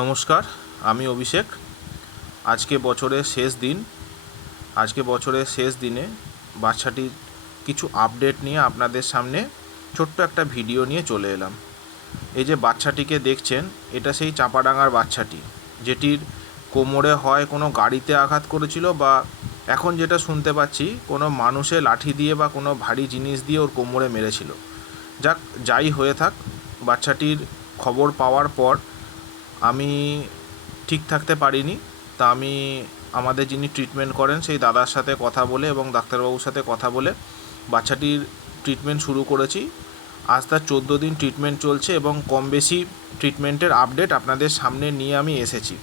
নমস্কার, আমি অভিষেক। আজকে বছরের শেষ দিন। আজকে বছরের শেষ দিনে বাচ্চাটির কিছু আপডেট নিয়ে আপনাদের সামনে ছোট্ট একটা ভিডিও নিয়ে চলে এলাম। এই যে বাচ্চাটিকে দেখছেন, এটা সেই চাপাডাঙ্গার বাচ্চাটি, যেটির কোমরে হয় কোনো গাড়িতে আঘাত করেছিল বা এখন যেটা শুনতে পাচ্ছি, কোনো মানুষে লাঠি দিয়ে বা কোনো ভারী জিনিস দিয়ে ওর কোমরে মেরেছিল। যাক, যাই হয়ে থাক, বাচ্চাটির খবর পাওয়ার পর আমি ঠিক থাকতে পারিনি। তা আমি আমাদের যিনি ট্রিটমেন্ট করেন, সেই দাদার সাথে কথা বলে এবং ডাক্তারবাবুর সাথে কথা বলে বাচ্চাটির ট্রিটমেন্ট শুরু করেছি। আজ তার চোদ্দ দিন ট্রিটমেন্ট চলছে এবং কম বেশি ট্রিটমেন্টের আপডেট আপনাদের সামনে নিয়ে আমি এসেছি।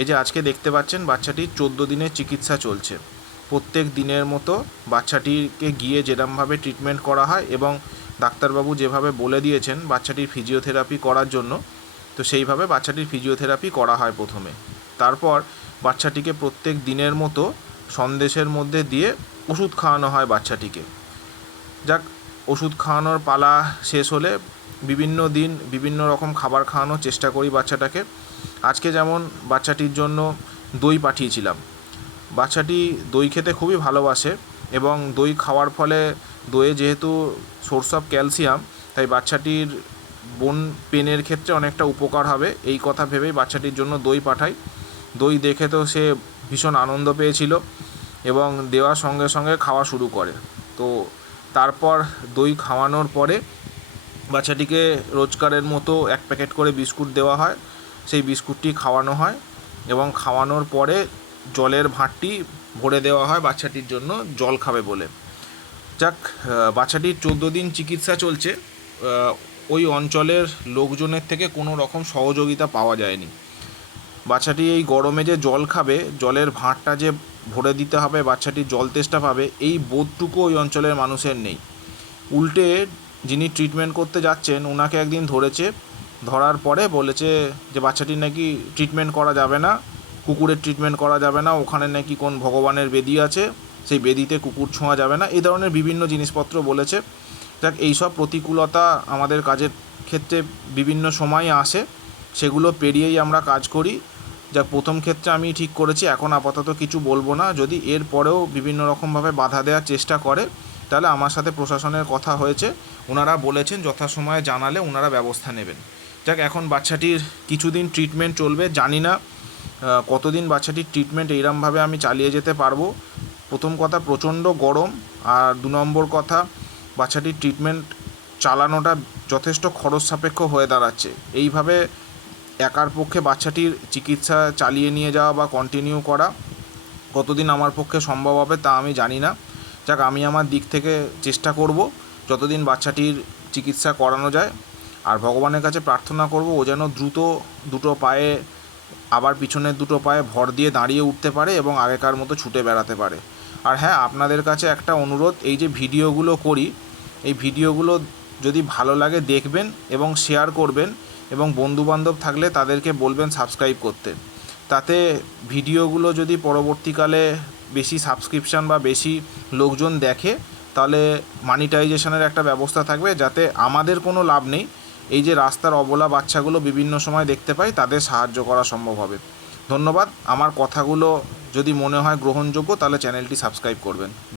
এই যে আজকে দেখতে পাচ্ছেন বাচ্চাটির চোদ্দ দিনের চিকিৎসা চলছে। প্রত্যেক দিনের মতো বাচ্চাটিকে গিয়ে যেরমভাবে ট্রিটমেন্ট করা হয় এবং ডাক্তারবাবু যেভাবে বলে দিয়েছেন বাচ্চাটির ফিজিওথেরাপি করার জন্য তো সেইভাবে বাচ্চাটির ফিজিওথেরাপি করা হয় প্রথমে। তারপর বাচ্চাটিকে প্রত্যেক দিনের মতো সন্দেশের মধ্যে দিয়ে ওষুধ খাওয়ানো হয় বাচ্চাটিকে। যাক, ওষুধ খাওয়ানোর পালা শেষ হলে বিভিন্ন দিন বিভিন্ন রকম খাবার খাওয়ানোর চেষ্টা করি বাচ্চাটাকে। আজকে যেমন বাচ্চাটির জন্য দই পাঠিয়েছিলাম। বাচ্চাটি দই খেতে খুবই ভালোবাসে এবং দই খাওয়ার ফলে দইয়ে যেহেতু সোর্স অফ ক্যালসিয়াম তাই বাচ্চাটির বোন পেনের ক্ষেত্রে অনেকটা উপকার হবে। এই কথা ভেবেই বাচ্চাটির জন্য দই পাঠাই। দই দেখে তো সে ভীষণ আনন্দ পেয়েছিল এবং দেওয়ার সঙ্গে সঙ্গে খাওয়া শুরু করে। তো তারপর দই খাওয়ানোর পরে বাচ্চাটিকে রোজকারের মতো এক প্যাকেট করে বিস্কুট দেওয়া হয়। সেই বিস্কুটটি খাওয়ানো হয় এবং খাওয়ানোর পরে জলের ভাঁড়টি ভরে দেওয়া হয় বাচ্চাটির জন্য, জল খাবে বলে। যাক বাচ্চাটির চোদ্দ দিন চিকিৎসা চলছে। ওই অঞ্চলের লোকজনের থেকে কোনো রকম সহযোগিতা পাওয়া যায়নি। বাচ্চাটি এই গরমে যে জল খাবে, জলের ভাঁড়টা যে ভরে দিতে হবে, বাচ্চাটি জল তেষ্টা পাবে, এই বোধটুকু ওই অঞ্চলের মানুষের নেই। উল্টে যিনি ট্রিটমেন্ট করতে যাচ্ছেন ওনাকে একদিন ধরেছে, ধরার পরে বলেছে যে বাচ্চাটির নাকি ট্রিটমেন্ট করা যাবে না, কুকুরের ট্রিটমেন্ট করা যাবে না, ওখানে নাকি কোন ভগবানের বেদি আছে, সেই বেদিতে কুকুর ছোঁয়া যাবে না এই ধরনের বিভিন্ন জিনিসপত্র বলেছে। যাক এইসব প্রতিকূলতা আমাদের কাজের ক্ষেত্রে বিভিন্ন সময় আসে, সেগুলো পেরিয়েই আমরা কাজ করি। যা প্রথম ক্ষেত্রে আমি ঠিক করেছি, এখন আপাতত কিছু বলব না। যদি এর পরেও বিভিন্ন রকমভাবে বাধা দেওয়ার চেষ্টা করে, তাহলে আমার সাথে প্রশাসনের কথা হয়েছে। ওনারা বলেছেন, যথাসময়ে জানালে ওনারা ব্যবস্থা নেবেন। যাক, এখন বাচ্চাটির কিছুদিন ট্রিটমেন্ট চলবে, জানি না কতদিন বাচ্চাটির ট্রিটমেন্ট এইরমভাবে আমি চালিয়ে যেতে পারব। প্রথম কথা, প্রচণ্ড গরম, আর দু নম্বর কথা বাচ্চাটির ট্রিটমেন্ট চালানোটা যথেষ্ট খরচ সাপেক্ষ হয়ে দাঁড়াচ্ছে। এইভাবে একার পক্ষে বাচ্চাটির চিকিৎসা চালিয়ে নিয়ে যাওয়া বা কন্টিনিউ করা কতদিন আমার পক্ষে সম্ভব হবে তা আমি জানি না। যাক, আমি আমার দিক থেকে চেষ্টা করব যতদিন বাচ্চাটির চিকিৎসা করানো যায়। আর ভগবানের কাছে প্রার্থনা করব ও যেন দ্রুত দুটো পায়ে, আবার পিছনের দুটো পায়ে ভর দিয়ে দাঁড়িয়ে উঠতে পারে এবং আগেকার মতো ছুটে বেড়াতে পারে। আর হ্যাঁ আপনাদের কাছে একটা অনুরোধ, এই যে ভিডিওগুলো করি, এই ভিডিওগুলো যদি ভালো লাগে দেখবেন এবং শেয়ার করবেন এবং বন্ধুবান্ধব থাকলে তাদেরকে বলবেন সাবস্ক্রাইব করতে। তাতে ভিডিওগুলো যদি পরবর্তীকালে বেশি সাবস্ক্রিপশান বা বেশি লোকজন দেখে, তাহলে মানিটাইজেশনের একটা ব্যবস্থা থাকবে যাতে আমাদের কোনো লাভ নেই। এই যে রাস্তার অবলা বাচ্চাগুলো বিভিন্ন সময় দেখতে পাই, তাদের সাহায্য করা সম্ভব হবে। ধন্যবাদ। আমার কথাগুলো যদি মনে হয় গ্রহণযোগ্য তাহলে চ্যানেলটি সাবস্ক্রাইব করবেন।